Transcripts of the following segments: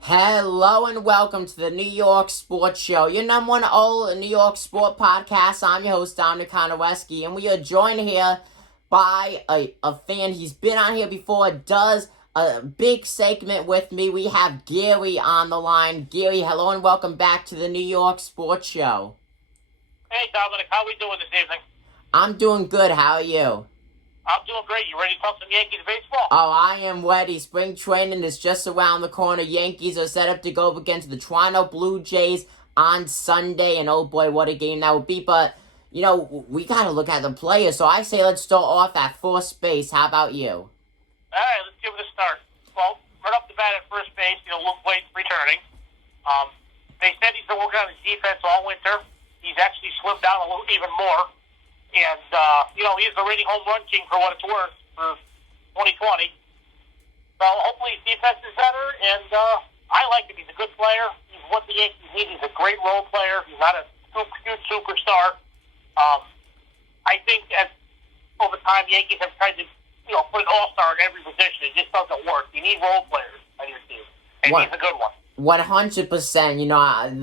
Hello and welcome to the New York Sports Show, your number one old New York sport podcast. I'm your host, Dominic Konoweski, and we are joined here by a fan. He's been on here before, does a big segment with me. We have Gary on the line. Gary, hello and welcome back to the New York Sports Show. Hey, Dominic, how are we doing this evening? I'm doing good. How are you? I'm doing great. You ready to talk some Yankees baseball? Oh, I am ready. Spring training is just around the corner. Yankees are set up to go up against the Toronto Blue Jays on Sunday. And oh boy, what a game that would be. But, you know, we got to look at the players. So I say let's start off at first base. How about you? All right, let's give it a start. Well, right off the bat at first base, Luke Voigt's returning. They said he's been working on his defense all winter. He's actually slimmed down a little even more. And, he's the reigning home run king for what it's worth for 2020. So hopefully his defense is better, and I like him. He's a good player. He's what the Yankees need. He's a great role player. He's not a huge superstar. I think as over time, Yankees have tried to, put an all-star in every position. It just doesn't work. You need role players on your team, and he's a good one. 100%.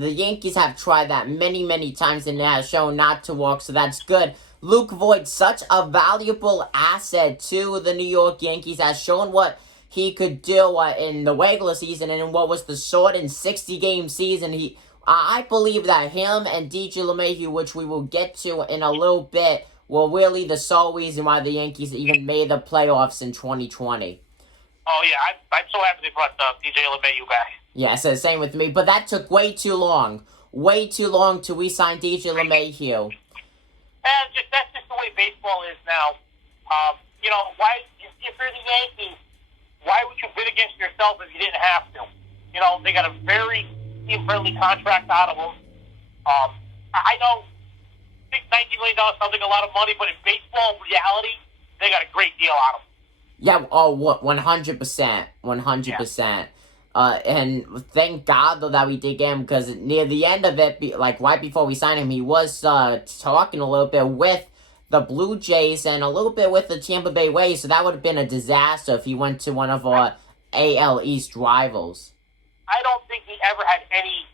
The Yankees have tried that many times, and it has shown not to work, so that's good. Luke Voigt, such a valuable asset to the New York Yankees, has shown what he could do in the regular season and in what was the short and 60-game season. I believe that him and DJ LeMahieu, which we will get to in a little bit, were really the sole reason why the Yankees even made the playoffs in 2020. Oh, yeah, I'm so happy they brought DJ LeMahieu back. Yeah, so same with me, but that took way too long to re-sign DJ LeMahieu. And that's just the way baseball is now. Why, if you're the Yankees, why would you bid against yourself if you didn't have to? They got a very team-friendly contract out of them. I know $19 million sounds like a lot of money, but in baseball reality, they got a great deal out of them. Yeah, 100%. 100%. And thank God, though, that we did get him, because near the end of it, right before we signed him, he was talking a little bit with the Blue Jays and a little bit with the Tampa Bay Rays, so that would have been a disaster if he went to one of our AL East rivals. I don't think he ever had any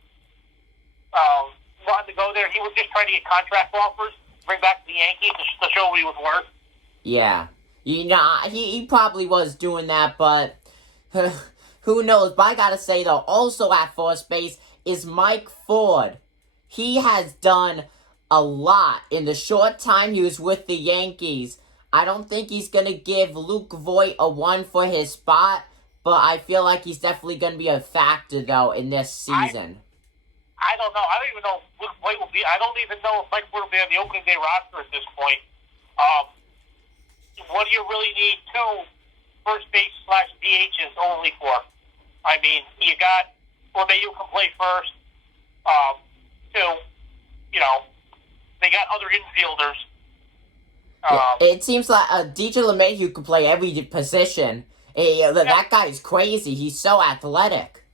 wanting to go there. He was just trying to get contract offers, bring back to the Yankees to show what he was worth. Yeah. He probably was doing that, but who knows? But I gotta say, though, also at first base is Mike Ford. He has done a lot in the short time he was with the Yankees. I don't think he's gonna give Luke Voigt a 1 for his spot, but I feel like he's definitely gonna be a factor, though, in this season. I don't know. I don't even know if Luke Voigt will be. I don't even know if Mike Ford will be on the opening day roster at this point. What do you really need two first base / DHs only for? I mean, you got LeMahieu can play first. Two, they got other infielders. It seems like DJ LeMahieu can play every position. That guy's crazy. He's so athletic.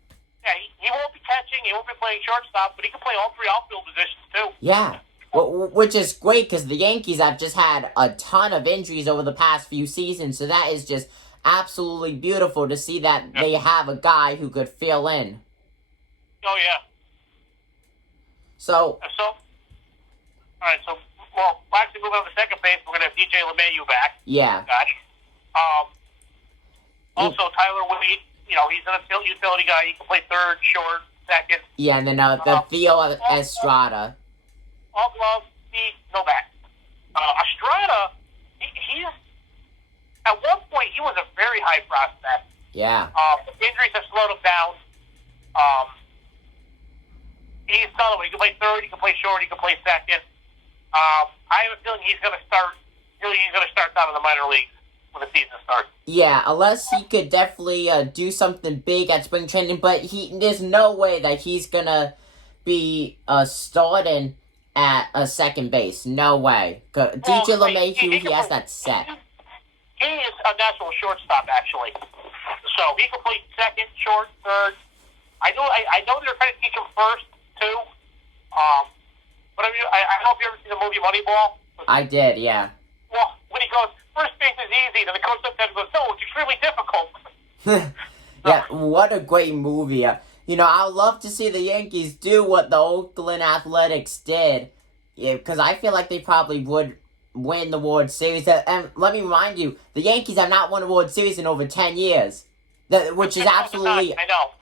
Yeah, he won't be catching. He won't be playing shortstop, but he can play all three outfield positions too. Yeah. Which is great because the Yankees have just had a ton of injuries over the past few seasons, so that is just absolutely beautiful to see that they have a guy who could fill in. Oh, yeah. So, we'll actually move on to second base. We're going to have DJ LeMahieu back. Yeah. Also, Tyler Wade, he's an utility guy. He can play third, short, second. Yeah, and then the Theo Estrada. All glove, speed, no bat. Estrada, he's at one point he was a very high prospect. Yeah. Injuries have slowed him down. He's solid. He can play third. He can play short. He can play second. I have a feeling he's going to start. He's going to start down in the minor leagues when the season starts. Yeah, unless he could definitely do something big at spring training, but there's no way that he's gonna be starting at a second base. No way. DJ LeMahieu, he has that set. He is a natural shortstop, actually. So he can play second, short, third. I know they're trying to teach him first too. But I don't know if you ever seen the movie Moneyball. I did, yeah. Well, when he goes, first base is easy, then the coach sometimes goes, no, it's extremely difficult. Yeah, what a great movie. I would love to see the Yankees do what the Oakland Athletics did. Yeah, because I feel like they probably would win the World Series. And let me remind you, the Yankees have not won a World Series in over 10 years. Which is absolutely... I know.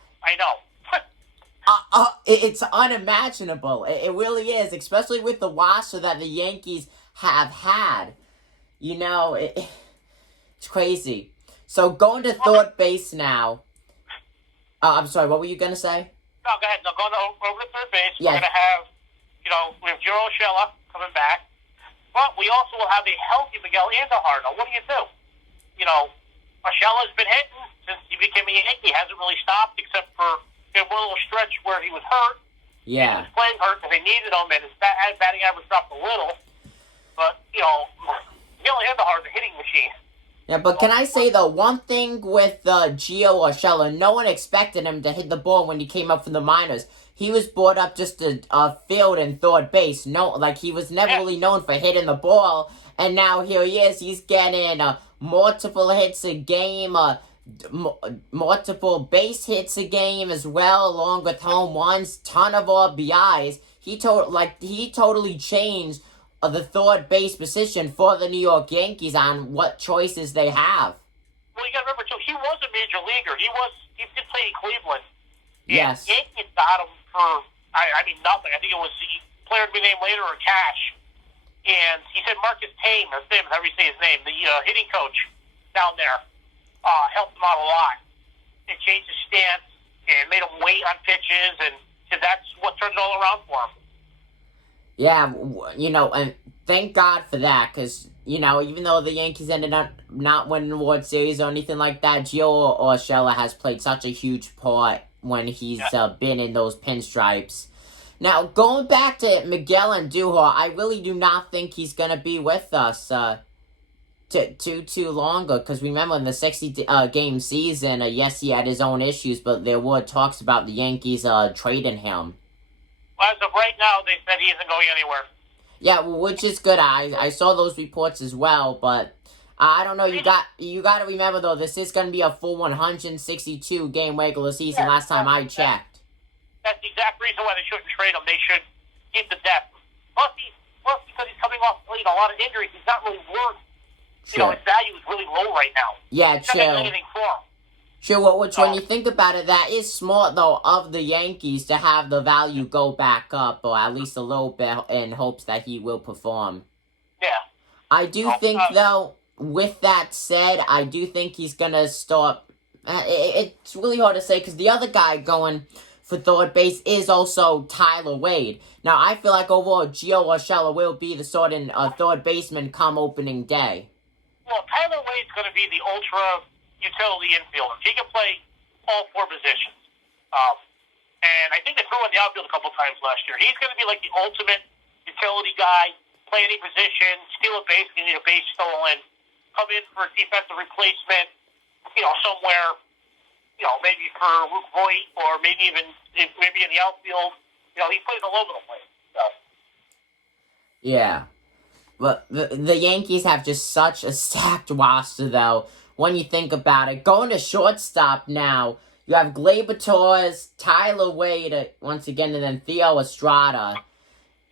It's unimaginable. It really is, especially with the roster that the Yankees have had. It's crazy. So going to third base now. I'm sorry, what were you going to say? No, go ahead. No, going over to third base. Yeah. We're going to have, we have Joe Urshela coming back. But we also will have a healthy Miguel Andujar. Now, what do? Urshela's been hitting since he became a Yankee. He hasn't really stopped except for one little stretch where he was hurt. Yeah. He was playing hurt because they needed him, and his batting average dropped a little. But, Miguel Andujar is a hitting machine. Yeah, but can I say, though, one thing with Gio Urshela, no one expected him to hit the ball when he came up from the minors. He was brought up just to field and third base. He was never really known for hitting the ball. And now here he is. He's getting multiple hits a game, multiple base hits a game as well, along with home runs, ton of RBIs. He totally changed the third base position for the New York Yankees on what choices they have. Well, you got to remember too, he was a major leaguer. He did play in Cleveland. Yes. And Yankees got him for nothing. I think it was the player to be named later or cash. And he said Marcus Tame, or Sims, however you say his name, the hitting coach down there, helped him out a lot. It changed his stance and made him wait on pitches, and that's what turned it all around for him. Yeah, and thank God for that, because, even though the Yankees ended up not winning the World Series or anything like that, Gio Urshela has played such a huge part when he's been in those pinstripes. Now, going back to Miguel Andujar, I really do not think he's going to be with us too longer, because remember in the 60-game season, yes, he had his own issues, but there were talks about the Yankees trading him. Well, as of right now, they said he isn't going anywhere. Yeah, which is good. I saw those reports as well, but I don't know. You got to remember though, this is going to be a full 162 game regular season. Last time I checked. That's the exact reason why they shouldn't trade him. They should keep the depth. Plus because he's coming off a lot of injuries, he's not really worth. His value is really low right now. Yeah, he's not making anything for him. Sure, which when you think about it, that is smart, though, of the Yankees to have the value go back up, or at least a little bit, in hopes that he will perform. Yeah. I do think, though, with that said, I do think he's going to start... It's really hard to say, because the other guy going for third base is also Tyler Wade. Now, I feel like overall, Gio Urshela will be the starting third baseman come opening day. Well, Tyler Wade's going to be the ultra... utility infielder. He can play all four positions. And I think they threw in the outfield a couple times last year. He's going to be like the ultimate utility guy, play any position, steal a base, you need a base stolen, come in for a defensive replacement, somewhere, maybe for Luke Voigt or maybe in the outfield. He plays all over the place. So. Yeah. But the Yankees have just such a stacked roster, though. When you think about it, going to shortstop now, you have Gleyber Torres, Tyler Wade, once again, and then Theo Estrada.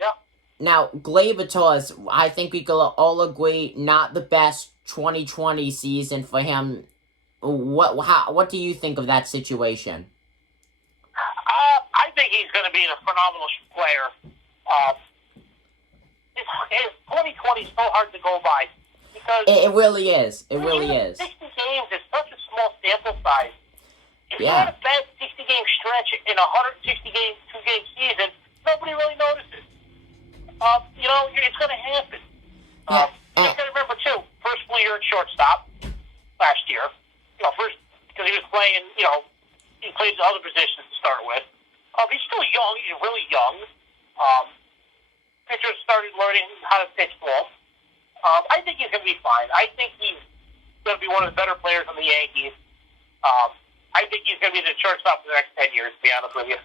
Yeah. Now, Gleyber Torres, I think we could all agree, not the best 2020 season for him. What do you think of that situation? I think he's going to be a phenomenal player. His 2020 is so hard to go by. It really is. It really is. 60 games is such a small sample size. If you Yeah. had a bad 60-game stretch in a 160-game, two-game season, nobody really notices. It's going to happen. Yeah. You got to remember, too, first full year at shortstop last year. First, because he was playing, he played the other positions to start with. He's still young. He's really young. Pitchers started learning how to pitch ball. I think he's going to be fine. I think he's going to be one of the better players on the Yankees. I think he's going to be the shortstop for the next 10 years, to be honest with you.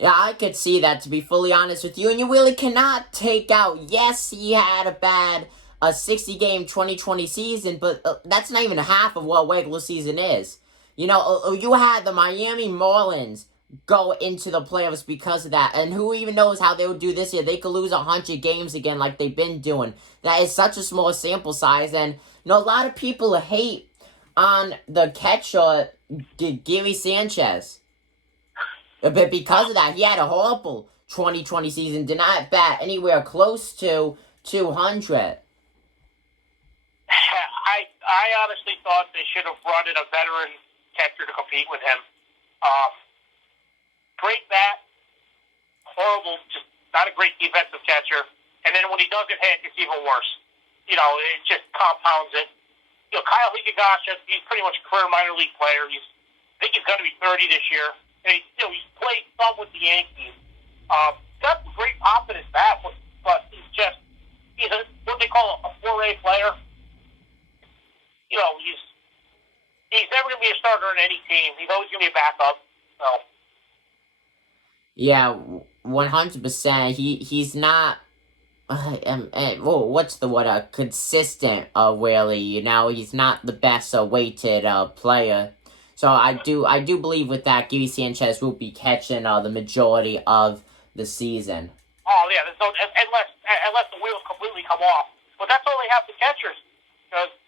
Yeah, I could see that, to be fully honest with you. And you really cannot take out, yes, he had a bad 60-game 2020 season, but that's not even half of what regular season is. You had the Miami Marlins go into the playoffs because of that. And who even knows how they would do this year? They could lose 100 games again like they've been doing. That is such a small sample size. And a lot of people hate on the catcher, Gary Sanchez. But because of that, he had a horrible 2020 season. Did not bat anywhere close to 200. I honestly thought they should have brought in a veteran catcher to compete with him. Great bat, horrible, just not a great defensive catcher. And then when he doesn't hit, it's even worse. It just compounds it. Kyle Higashioka, he's pretty much a career minor league player. I think he's going to be 30 this year. And he's played some with the Yankees. Got some great pop in his bat, but he's what they call a 4A player. He's never going to be a starter in any team. He's always going to be a backup. So. Yeah, 100%. He's not. What's the word? Consistent. Really, he's not the best weighted player. So I do believe with that, Gary Sanchez will be catching the majority of the season. Oh yeah, unless the wheels completely come off. But that's only half the catchers.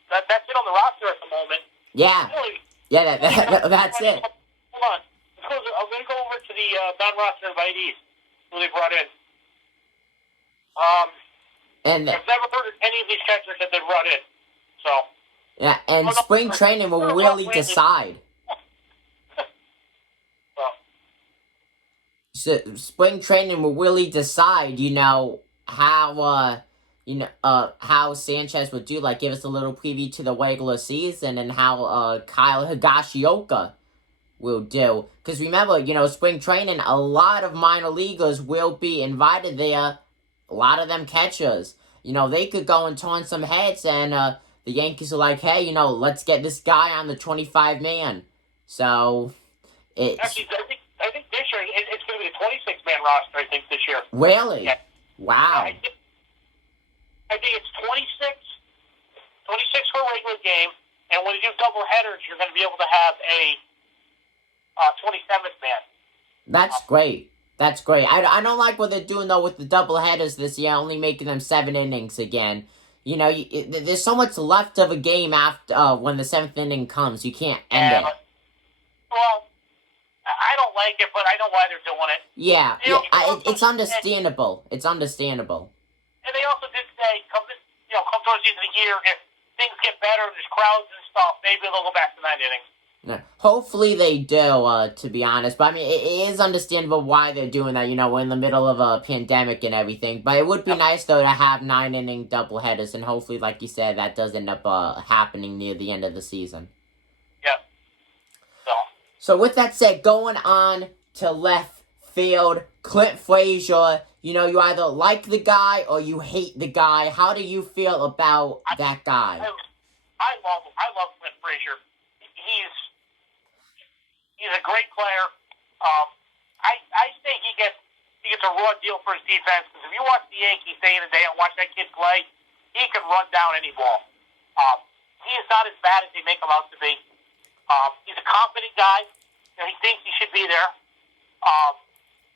That's it on the roster at the moment. Yeah. Really, That's it. Hold on. I'm going to go over to the non-roster invitees who they brought in. And I've never heard of any of these catchers that they brought in. So. Yeah, and spring training will really decide. So spring training will really decide, how Sanchez would do. Like, give us a little preview to the regular season and how Kyle Higashioka will do. Because remember, spring training, a lot of minor leaguers will be invited there. A lot of them catchers. They could go and turn some heads, and the Yankees are like, hey, let's get this guy on the 25-man. So, Actually, I think this year it's going to be a 26-man roster, I think, this year. Really? Yeah. Wow. I think it's 26 for a regular game, and when you do double headers, you're going to be able to have a 27th man. That's great. That's great. I don't like what they're doing, though, with the double headers this year, only making them 7 innings again. There's so much left of a game after when the 7th inning comes. You can't end it. Well, I don't like it, but I know why they're doing it. Yeah, it's understandable. It's understandable. And they also did say, come towards the end of the year, if things get better, there's crowds and stuff, maybe they'll go back to 9 innings. No, hopefully they do, to be honest. But, it is understandable why they're doing that. We're in the middle of a pandemic and everything. But it would be nice, though, to have 9-inning doubleheaders. And hopefully, like you said, that does end up happening near the end of the season. Yep. So with that said, going on to left field, Clint Frazier, you either like the guy or you hate the guy. How do you feel about that guy? I love Clint Frazier. He's a great player. I think he gets a raw deal for his defense, because if you watch the Yankees day in and day out, watch that kid play, he can run down any ball. He is not as bad as they make him out to be. He's a confident guy. He thinks he should be there.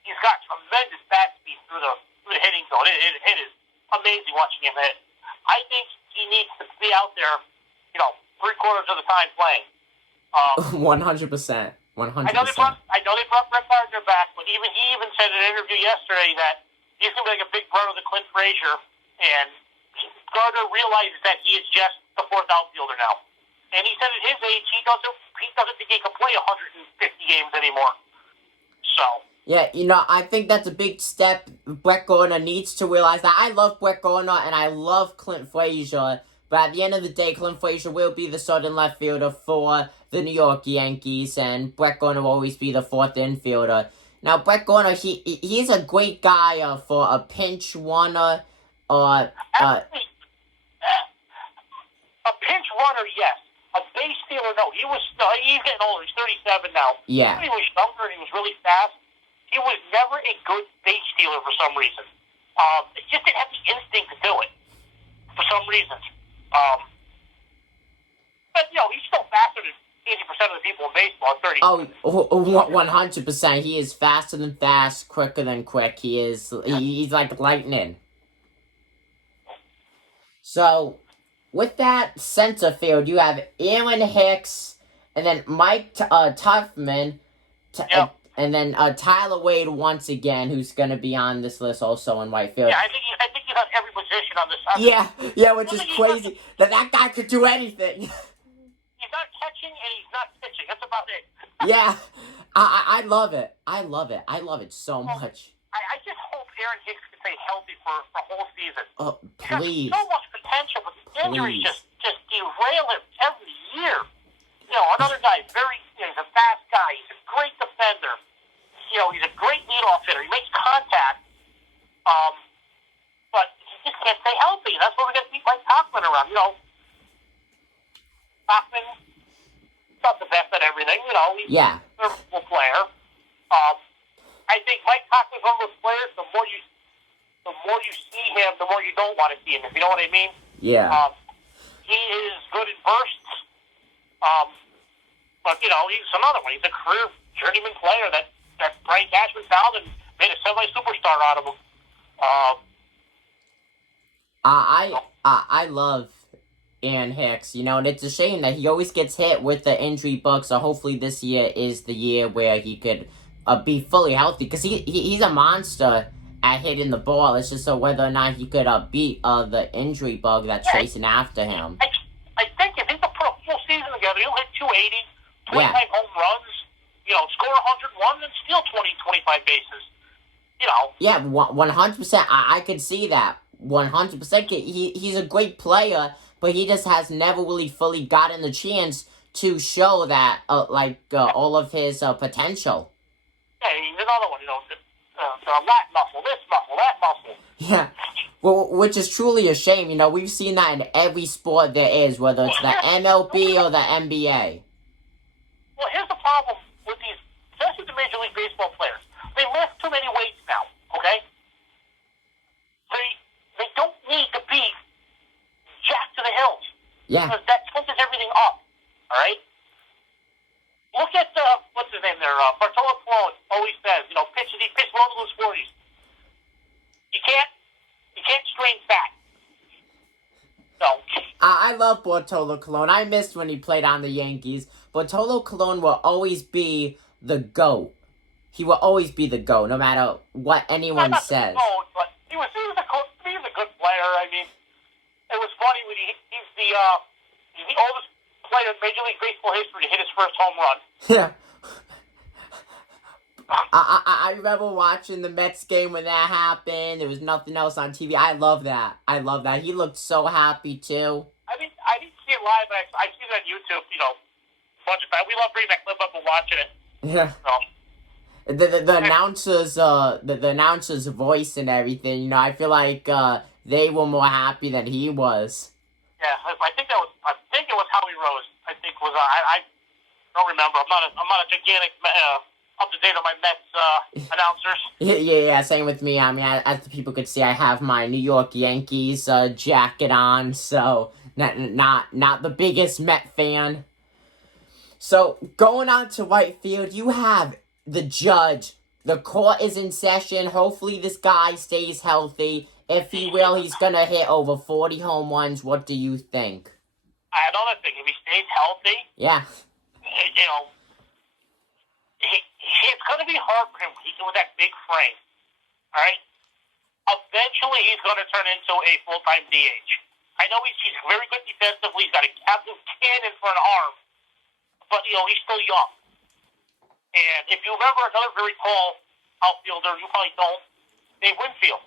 He's got tremendous bat speed through the hitting zone. It is amazing watching him hit. I think he needs to be out there, 3/4 of the time playing. 100%. 100%. I know they brought Brett Gardner back, but he even said in an interview yesterday that he's going to be like a big brother to Clint Frazier, and Gardner realizes that he is just the 4th outfielder now. And he said at his age, he doesn't think he can play 150 games anymore. So. Yeah, I think that's a big step. Brett Gardner needs to realize that. I love Brett Gardner and I love Clint Frazier, but at the end of the day, Clint Frazier will be the starting left fielder for the New York Yankees, and Brett Gardner will always be the 4th infielder. Now, Brett Gardner, he's a great guy for a pinch runner. Actually, a pinch runner, yes. A base stealer, no. He's getting older. He's 37 now. Yeah. When he was younger and he was really fast, he was never a good base stealer for some reason. He just didn't have the instinct to do it for some reason. But, he's still faster than 80% of the people in baseball are 30. Oh, 100%. He is faster than fast, quicker than quick. He's like lightning. So, with that center field, you have Aaron Hicks, and then Mike Tuffman, Yep. and then Tyler Wade once again, who's going to be on this list also in right field. Yeah, I think he has every position on this. Yeah, which is crazy. That guy could do anything. He's not catching and he's not pitching. That's about it. Yeah, I love it. I love it. I love it so much. I just hope Aaron Hicks can stay healthy for a whole season. Oh, please. He has so much potential, but the injuries just derail him every year. Another guy, he's a fast guy. He's a great defender. He's a great leadoff hitter. He makes contact. But he just can't stay healthy. That's why we got to keep Mike Hoffman around. Hoffman, not the best at everything. He's a serviceable player. I think Mike Hoffman's one of those players. The more you see him, the more you don't want to see him. If you know what I mean. Yeah. He is good in bursts. But he's another one. He's a career journeyman player that Brian Cashman found and made a semi-superstar out of him. I love Aaron Hicks, and it's a shame that he always gets hit with the injury bug. So hopefully this year is the year where he could be fully healthy, because he's a monster at hitting the ball. It's just whether or not he could beat the injury bug that's chasing after him. I think if he could put a full season together, he'll hit 280, 25 home runs, score 101, and steal 20, 25 bases. Yeah, 100%. I could see that. 100%. He's a great player, but he just has never really fully gotten the chance to show that, all of his potential. Yeah, he's another one, the lat muscle, this muscle, that muscle. Yeah. Well, which is truly a shame. We've seen that in every sport there is, whether it's the MLB or the NBA. Well, here's the problem with these, especially the Major League Baseball players. They lift too many weights now, okay? They don't need to be jacked to the hills. Yeah. Because that tenses everything up, all right? Look at, what's his name there, Bartolo Colon always says, he pitched well to his 40s. You can't strain fat. No. I love Bartolo Colon. I missed when he played on the Yankees. Bartolo Colon will always be the GOAT. He will always be the GOAT, no matter what anyone says. GOAT, but he's a good player. I mean, it was funny when he's the oldest player in Major League Baseball history to hit his first home run. Yeah. I remember watching the Mets game when that happened. There was nothing else on TV. I love that. He looked so happy, too. I didn't see it live, but I've seen it on YouTube, a bunch of times. We love bringing that clip up and watching it. Yeah. So. The announcer's voice and everything, I feel like they were more happy than he was. Yeah, I think it was Howie Rose. I don't remember. I'm not a gigantic up to date on my Mets announcers. Yeah, same with me. I mean, as the people could see, I have my New York Yankees jacket on, so not the biggest Met fan. So going on to right field, you have the judge. The court is in session. Hopefully this guy stays healthy. If he will, he's gonna hit over 40 home runs. What do you think? Another thing, if he stays healthy, yeah, it's going to be hard for him with that big frame. All right? Eventually, he's going to turn into a full-time DH. I know he's very good defensively. He's got a absolute cannon for an arm. But, he's still young. And if you remember another very tall outfielder, you probably don't, Dave Winfield.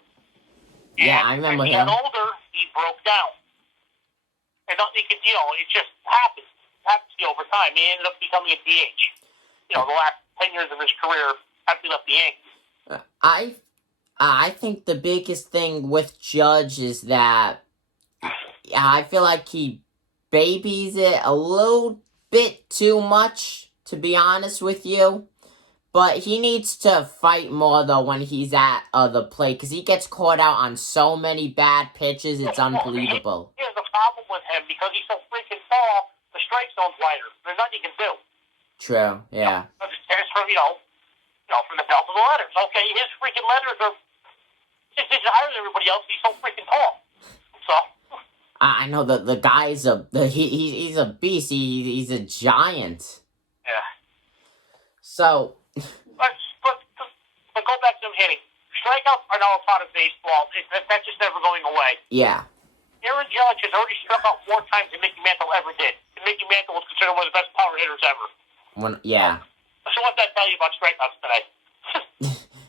Yeah, I remember him. When he got older, he broke down. And nothing he could, it just happened. It happened over time. He ended up becoming a DH. The last 10 years of his career after he left the Yankees. I think the biggest thing with Judge is that I feel like he babies it a little bit too much, to be honest with you. But he needs to fight more, though, when he's at the plate, because he gets caught out on so many bad pitches, it's unbelievable. Here's the problem with him, because he's so freaking tall, the strike zone's wider. There's nothing you can do. True. Yeah. It's from from the belt to the letters. Okay, his freaking letters are 6 inches higher than everybody else. He's so freaking tall. So. I know the guy's he's a beast. He's a giant. Yeah. So. But go back to him hitting. Strikeouts are now a part of baseball. That's just never going away. Yeah. Aaron Judge has already struck out 4 times than Mickey Mantle ever did. And Mickey Mantle was considered one of the best power hitters ever. Yeah. So what's that tell you about strikeouts today?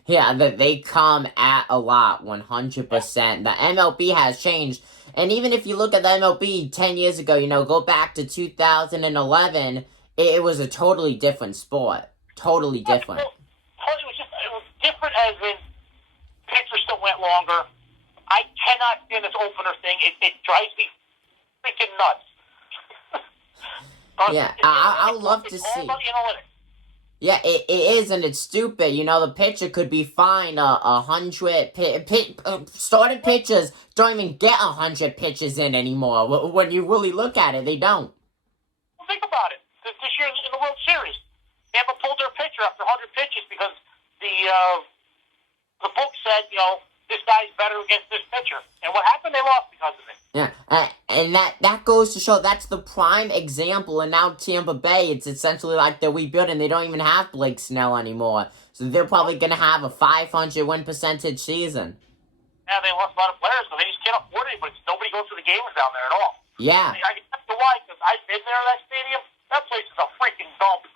Yeah, that they come at a lot, 100%. The MLB has changed. And even if you look at the MLB 10 years ago, go back to 2011, it was a totally different sport. Totally different. It was different as in pitchers still went longer. I cannot stand this opener thing. It drives me freaking nuts. Yeah, I'd love to see. All about the analytics. Yeah, it is, and it's stupid. The pitcher could be fined 100. Starting pitchers don't even get 100 pitches in anymore. When you really look at it, they don't. Well, think about it. This year in the World Series, Tampa pulled their pitcher after 100 pitches because the book said, this guy's better against this pitcher. And what happened? They lost because of it. Yeah, and that goes to show that's the prime example. And now Tampa Bay, it's essentially like they're rebuilding. They don't even have Blake Snell anymore. So they're probably going to have a 500 win percentage season. Yeah, they lost a lot of players because they just can't afford it. But nobody goes to the games down there at all. Yeah. I can tell you why, because I've been there in that stadium. That place is a freaking dump.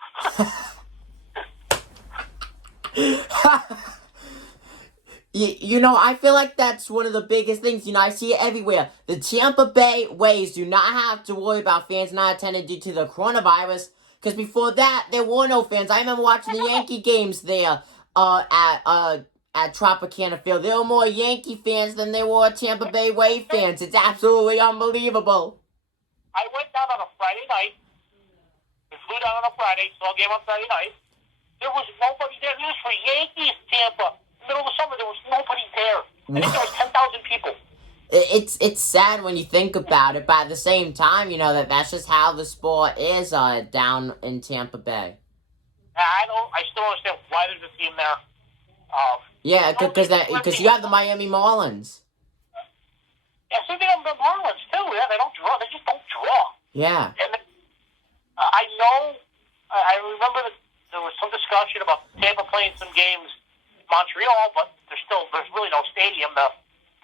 I feel like that's one of the biggest things. I see it everywhere. The Tampa Bay Rays do not have to worry about fans not attending due to the coronavirus. Because before that, there were no fans. I remember watching the Yankee games there at Tropicana Field. There were more Yankee fans than there were Tampa Bay Ray fans. It's absolutely unbelievable. I went down on a Friday night. We flew down on a Friday, saw a game on Friday night. There was nobody there. This was for Yankees, Tampa. Middle of the summer, there was nobody there. I think there was 10,000 people. It's sad when you think about it, but at the same time, that's just how the sport is down in Tampa Bay. I still don't understand why there's a team there. Yeah, because you have the Miami Marlins. Yeah, same thing on the Marlins too. Yeah, they don't draw. They just don't draw. Yeah. And I remember that there was some discussion about Tampa playing some games in Montreal, but there's really no stadium. The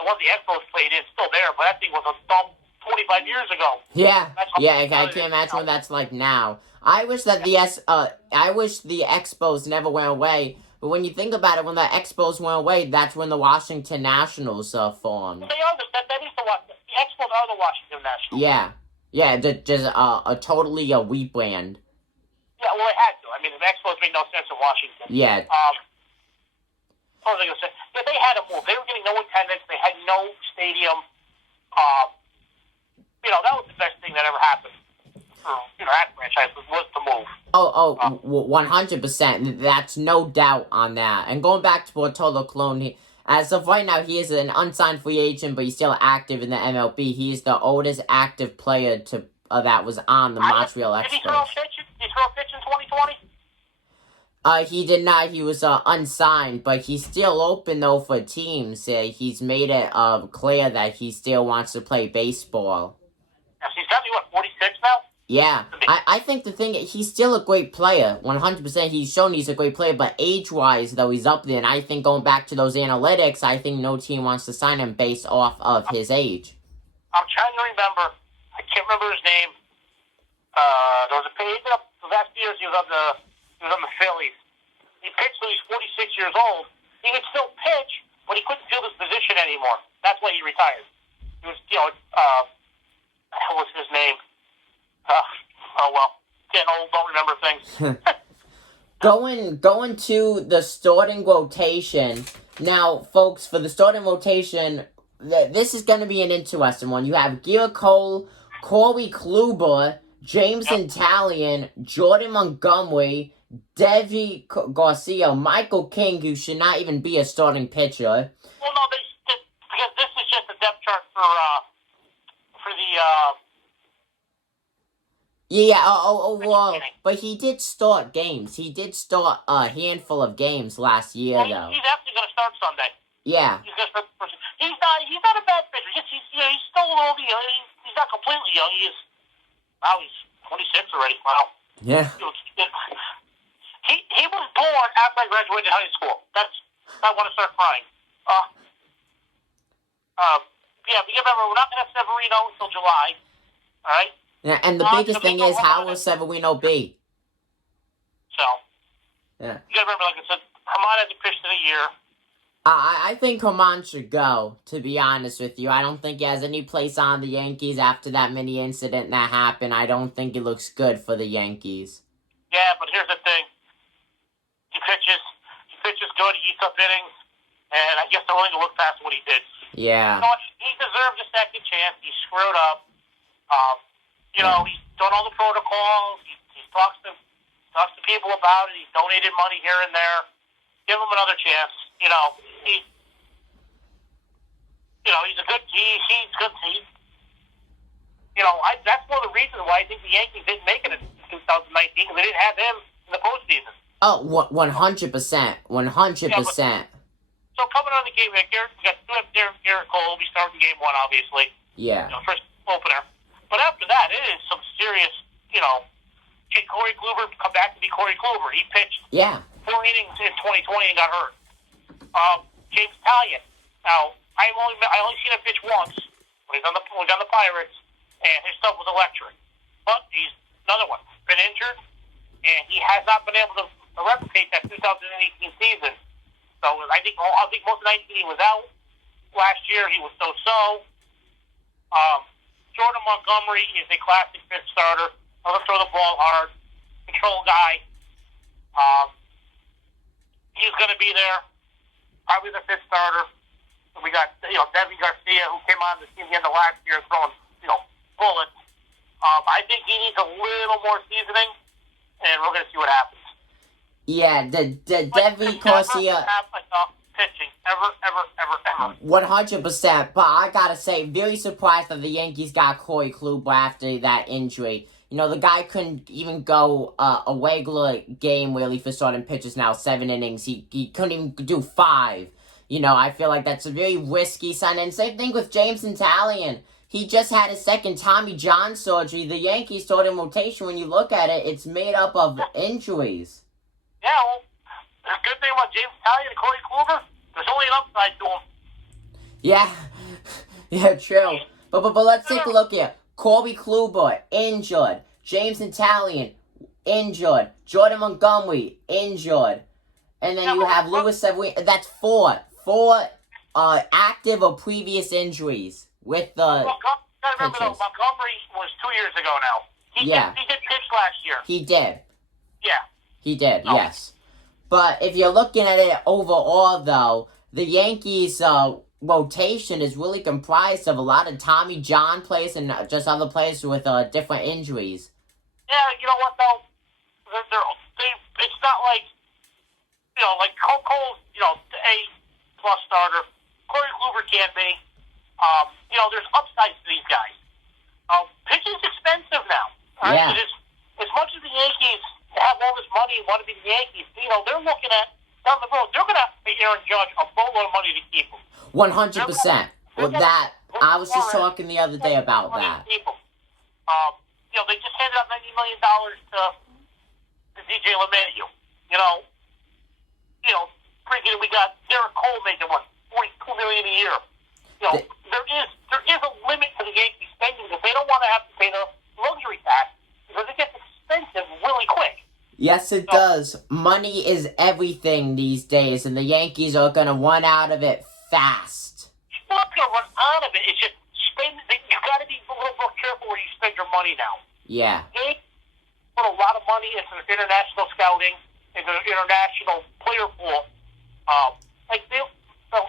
one the Expos played in is still there, but that thing was a dump 25 years ago. Yeah, I can't imagine what that's like now. I wish that the Expos never went away. But when you think about it, when the Expos went away, that's when the Washington Nationals formed. They are that is the Expos are the Washington Nationals. Yeah, just a totally rebrand. Yeah, well, they had to. I mean, the Expos made no sense in Washington. Yeah. What was I going to say? Yeah, they had to move. They were getting no attendance. They had no stadium. That was the best thing that ever happened for that franchise was to move. 100%. That's no doubt on that. And going back to Bartolo Colon, as of right now, he is an unsigned free agent, but he's still active in the MLB. He is the oldest active player that was on the Montreal Expos. Did he throw a pitch in 2020? He did not. He was unsigned, but he's still open though for teams. He's made it clear that he still wants to play baseball. Yes, he's got to be 46 now. Yeah, I think the thing, he's still a great player, 100%. He's shown he's a great player, but age-wise, though, he's up there. And I think going back to those analytics, I think no team wants to sign him based off of his age. I'm trying to remember. I can't remember his name. There was a page up the last few years. He was on the Phillies. He pitched till he's 46 years old. He could still pitch, but he couldn't field his position anymore. That's why he retired. He was, what was his name? Getting old, don't remember things. Going to the starting rotation. Now, folks, for the starting rotation, this is going to be an interesting one. You have Garrett Cole, Corey Kluber, James Italian, Jordan Montgomery, Devi Garcia, Michael King, who should not even be a starting pitcher. Well, no, because this is just a depth chart for the Yeah, well, but he did start games. He did start a handful of games last year, Well, though. he's actually going to start Sunday. Yeah. He's going to start the first. He's not a bad pitcher. He's still a little young. He's not completely young. He's 26 already. Wow. Yeah. He was born after I graduated high school. I want to start crying. Yeah, but remember, we're not going to have Severino until July. All right? Yeah, and the biggest thing is, how will Severino be? So, yeah. You got to remember, like I said, Herman hasn't pitched in a year. I think Herman should go, to be honest with you. I don't think he has any place on the Yankees after that mini incident that happened. I don't think it looks good for the Yankees. Yeah, but here's the thing. He pitches good, he eats up innings, and I guess they're willing to look past what he did. Yeah. You know, he deserves a second chance. He screwed up. He's done all the protocols. He talks to people about it. He's donated money here and there. Give him another chance. He's a good. He's good. That's one of the reasons why I think the Yankees didn't make it in 2019 because they didn't have him in the postseason. Oh, 100%. 100%. So coming on the game, we got Garrett Cole. We'll be starting game one, obviously. Yeah. First opener. But after that, it is some serious, can Corey Kluber come back to be Corey Kluber? He pitched 4 innings in 2020 and got hurt. James Italian. Now, I only seen him pitch once when he's on the Pirates, and his stuff was electric. But he's another one. Been injured, and he has not been able to replicate that 2018 season. So I think most of 19 he was out. Last year he was so-so. Jordan Montgomery is a classic fifth starter. He'll throw the ball hard, control guy. He's going to be there. Probably the fifth starter. We got Devin Garcia, who came on the team the end of last year throwing bullets. I think he needs a little more seasoning, and we're going to see what happens. Yeah, the Devin Garcia. Pitching ever. 100%. But I gotta say, very surprised that the Yankees got Corey Kluber after that injury. The guy couldn't even go a regular game really for starting pitchers now, 7 innings. He couldn't even do 5. I feel like that's a very risky sign. And same thing with James Italian. He just had his second Tommy John surgery. The Yankees starting rotation, when you look at it, it's made up of injuries. Yeah, well, the good thing about James Italian and Corey Kluber, there's only an upside to him. Yeah, true. But let's take a look here. Corey Kluber, injured. James Italian, injured. Jordan Montgomery, injured. And then you have Luis Severino. That's 4. 4 active or previous injuries with the Remember, though, Montgomery was 2 years ago now. He did pitch last year. He did. Yeah. He did, yes. But if you're looking at it overall, though, the Yankees' rotation is really comprised of a lot of Tommy John players and just other players with different injuries. Yeah, you know what, though? It's not like, like Cole's, A+ starter. Corey Kluber can be. There's upsides to these guys. Pitching's expensive now. Right? Yeah. As much as the Yankees have all this money and want to be the Yankees, they're looking at down the road. They're going to pay Aaron Judge a boatload of money to keep him. 100%. I was just talking the other day about that. They just handed out $90 million to DJ LeMahieu. Freaking, we got Garrett Cole making $42 million a year. There is a limit to the Yankees spending because they don't want to have to pay the luxury tax because it gets expensive really quick. Yes, it does. Money is everything these days, and the Yankees are going to run out of it fast. You're not going to run out of it. It's just you got to be a little more careful where you spend your money now. Yeah. They put a lot of money into international scouting, into international player pool.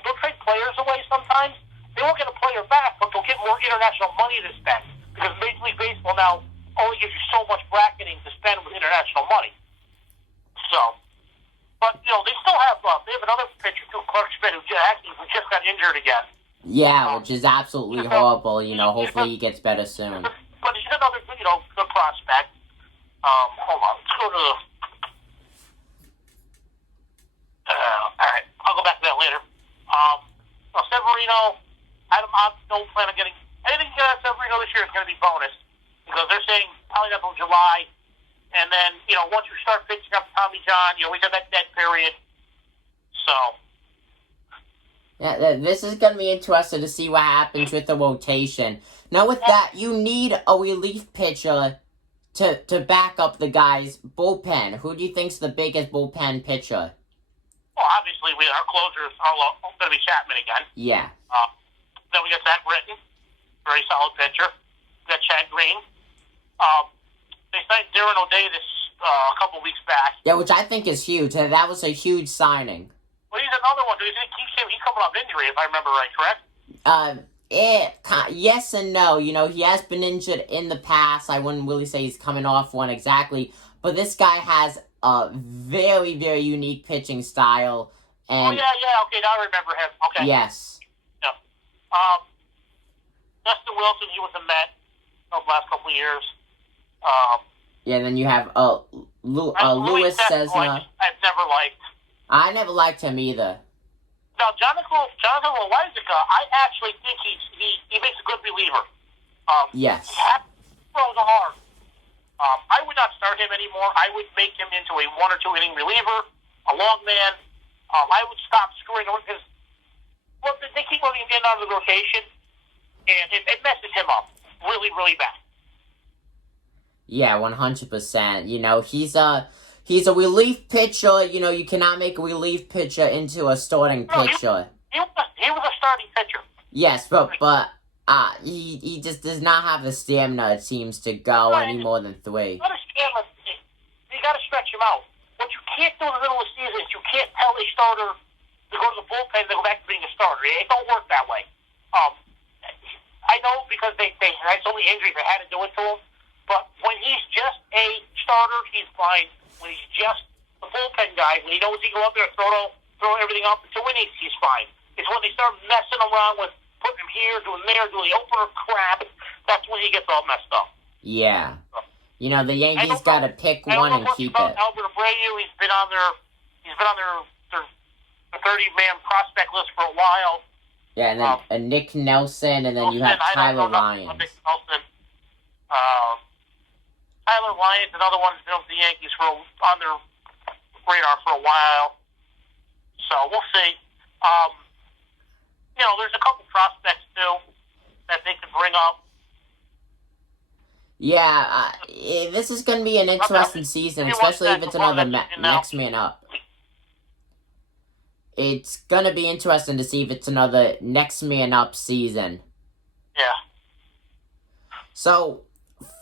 They'll trade players away sometimes. They won't get a player back, but they'll get more international money to spend because Major League Baseball now only gives you so much bracketing to spend with international money. So, but they still have another pitcher too, Clark Schmidt, who just got injured again. Yeah, which is absolutely horrible. Hopefully he gets better soon. But he's another good prospect. Hold on. Let's go to the... all right. I'll go back to that later. Well, Severino, I don't plan on getting... Anything you get out of Severino this year is going to be bonus. Because they're saying probably not until July. And then, once you start pitching up Tommy John, we got that dead period. So... Yeah, this is going to be interesting to see what happens with the rotation. Now, with that, you need a relief pitcher to back up the guy's bullpen. Who do you think's the biggest bullpen pitcher? Well, obviously, our closers are going to be Chapman again. Yeah. Then we got Zach Britton, very solid pitcher. We got Chad Green. They signed Darren O'Day a couple weeks back. Yeah, which I think is huge. That was a huge signing. Well, he's another one. He's coming off injury, if I remember right, correct? Yes and no. He has been injured in the past. I wouldn't really say he's coming off one exactly. But this guy has a very, very unique pitching style. And okay, now I remember him. Okay. Yes. Yeah. Dustin Wilson, he was a Met the last couple of years. Yeah, then you have Louis Cessna. I've never liked. I never liked him either. Now, Jonathan Loizica, I actually think he makes a good reliever. Yes. He throws hard. I would not start him anymore. I would make him into a 1 or 2 inning reliever, a long man. I would stop screwing around because they keep letting him get out of the rotation, and it messes him up really, really bad. Yeah, 100%. He's a relief pitcher. You cannot make a relief pitcher into a starting pitcher. He was a starting pitcher. Yes, but he just does not have the stamina, it seems, to go any more than 3. You got to stretch him out. What you can't do in the middle of the season is you can't tell a starter to go to the bullpen and go back to being a starter. It don't work that way. I know because they had so many injuries they had to do it to him. But when he's just a starter, he's fine. When he's just the bullpen guy, when he knows he can go up there and throw everything up in 2 innings, he's fine. It's when they start messing around with putting him here, doing there, doing the opener crap, that's when he gets all messed up. Yeah. The Yankees got to pick one and keep it. Albert Abreu, he's been on their 30-man prospect list for a while. Yeah, and then Nick Nelson, and then you have Tyler Lyons. Tyler Lyons, another one who's been with the Yankees on their radar for a while. So we'll see. There's a couple prospects too that they could bring up. Yeah, this is going to be an interesting season, especially if it's another next man up. It's going to be interesting to see if it's another next man up season. Yeah. So,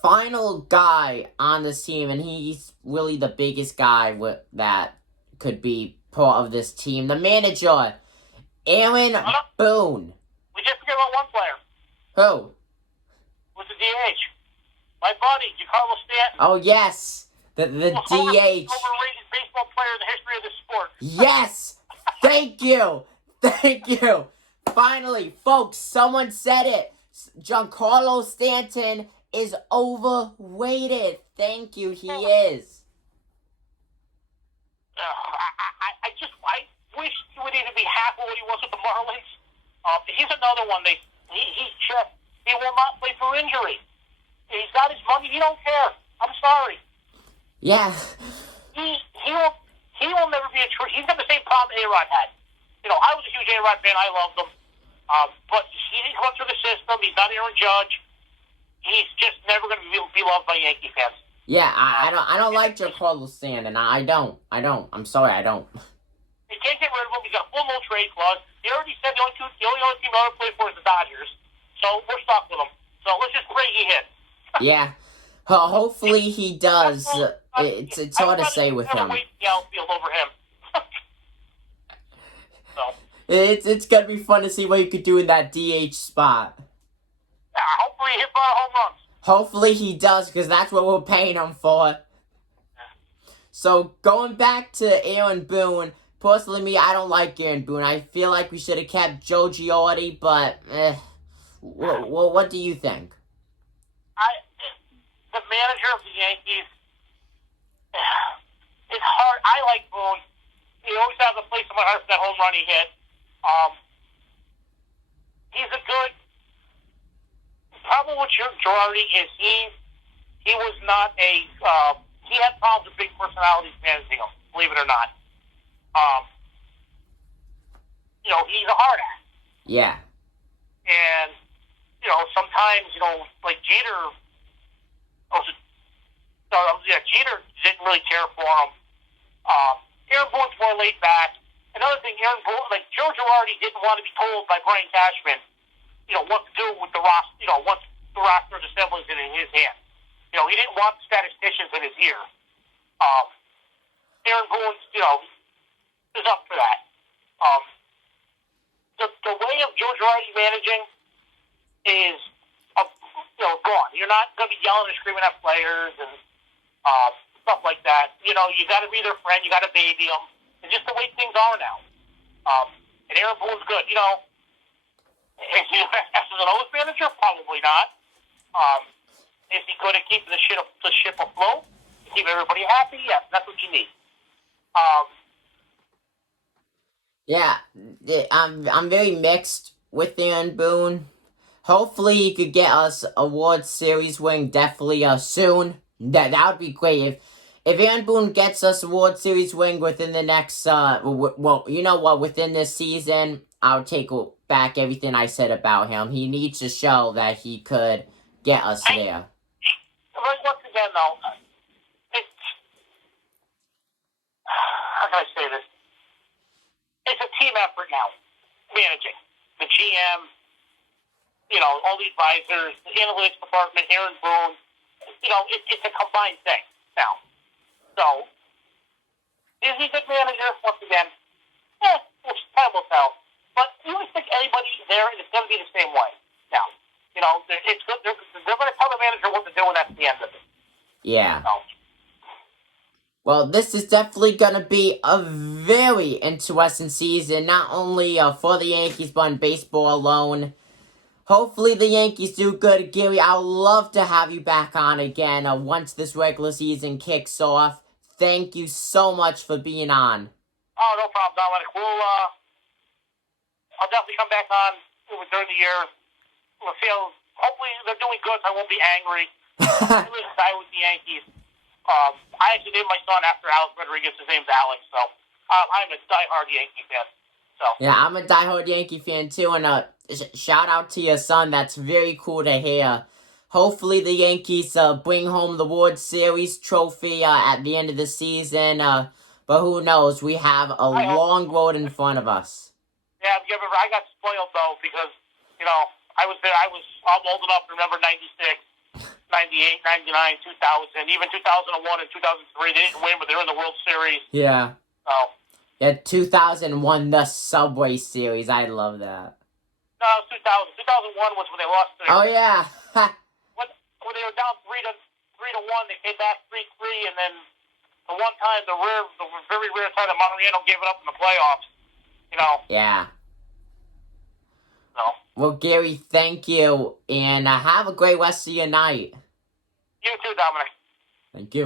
final guy on this team, and he's really the biggest guy that could be part of this team. The manager, Aaron Boone. We just forget about one player. Who? Who's the DH? My buddy, Giancarlo Stanton. Oh, yes. The DH. Overrated baseball player in the history of the sport. Yes! Thank you! Thank you! Finally, folks, someone said it. Giancarlo Stanton is overrated. Thank you, he is. I wish he would even be half of what he was with the Marlins. He's another one. He will not play for injury. He's got his money. He don't care. I'm sorry. Yeah. He will never be a true. He's got the same problem A-Rod had. I was a huge A-Rod fan. I loved him. But he didn't come through the system. He's not Aaron Judge. He's just never going to be loved by Yankee fans. Yeah, I don't like Giancarlo Stanton. I don't. I'm sorry, I don't. You can't get rid of him. He's got a full no trade clause. He already said the only team he'll ever play for is the Dodgers. So we're stuck with him. So let's just pray he hits. Yeah. Hopefully he does. It's hard to say with him. Wait the outfield over him. So. It's gonna be fun to see what he could do in that DH spot. Yeah, hopefully he hits a lot of home runs. Hopefully he does, because that's what we're paying him for. So, going back to Aaron Boone, personally, I don't like Aaron Boone. I feel like we should have kept Joe Girardi, but, what do you think? the manager of the Yankees, it's hard. I like Boone. He always has a place in my heart for that home run he hit. He's a good. Problem with Girardi is he was not a. He had problems with big personalities managing him. Believe it or not. He's a hard ass. Yeah. And sometimes like Jeter. Jeter didn't really care for him. Aaron Boone's more laid back. Another thing, Aaron Boone, like Joe Girardi, didn't want to be told by Brian Cashman, what to do with the roster. Once the roster is assembled in his hands. He didn't want statisticians in his ear. Aaron Boone, is up for that. The way of Joe Girardi managing is, gone. You're not going to be yelling and screaming at players and stuff like that. You got to be their friend. You got to baby them. It's just the way things are now. And Aaron Boone's good. Is he the best S&O's manager? Probably not. Is he good at keeping the ship afloat? Keep everybody happy? Yes, that's what you need. Yeah, I'm very mixed with Aaron Boone. Hopefully he could get us a World Series win definitely soon. That would be great. If Aaron Boone gets us a World Series win within the next, within this season, I'll take back everything I said about him. He needs to show that he could get us there. Once again, though, how can I say this? It's a team effort now, managing. The GM, all the advisors, the analytics department, Aaron Boone. It's a combined thing now. So, is he a good manager? Once again, time will tell. But you would think anybody there is going to be the same way now. It's good. They're going to tell the manager what to do, and that's the end of it. Yeah. So. Well, this is definitely going to be a very interesting season, not only for the Yankees, but in baseball alone. Hopefully the Yankees do good. Gary, I would love to have you back on again once this regular season kicks off. Thank you so much for being on. Oh, no problem, Dominic. I'll definitely come back on during the year. We'll see hopefully they're doing good, so I won't be angry. I'm really excited with the Yankees. I actually named my son after Alex Rodriguez. His name's Alex, so I'm a diehard Yankee fan. So. Yeah, I'm a diehard Yankee fan too, and shout out to your son. That's very cool to hear. Hopefully the Yankees bring home the World Series trophy at the end of the season. But who knows? We have a long road in front of us. Yeah, I got spoiled though because I was there. I'm old enough to remember '96, '98, '99, 2000, even 2001 and 2003. They didn't win, but they were in the World Series. Yeah. So. Yeah, 2001, the Subway Series. I love that. No, 2000. 2001 was when they lost. Oh yeah. when they were down 3-1, they came back 3-3, and then the one time, the very rare time that Mariano gave it up in the playoffs. Yeah. So. Well, Gary, thank you, and have a great rest of your night. You too, Dominic. Thank you.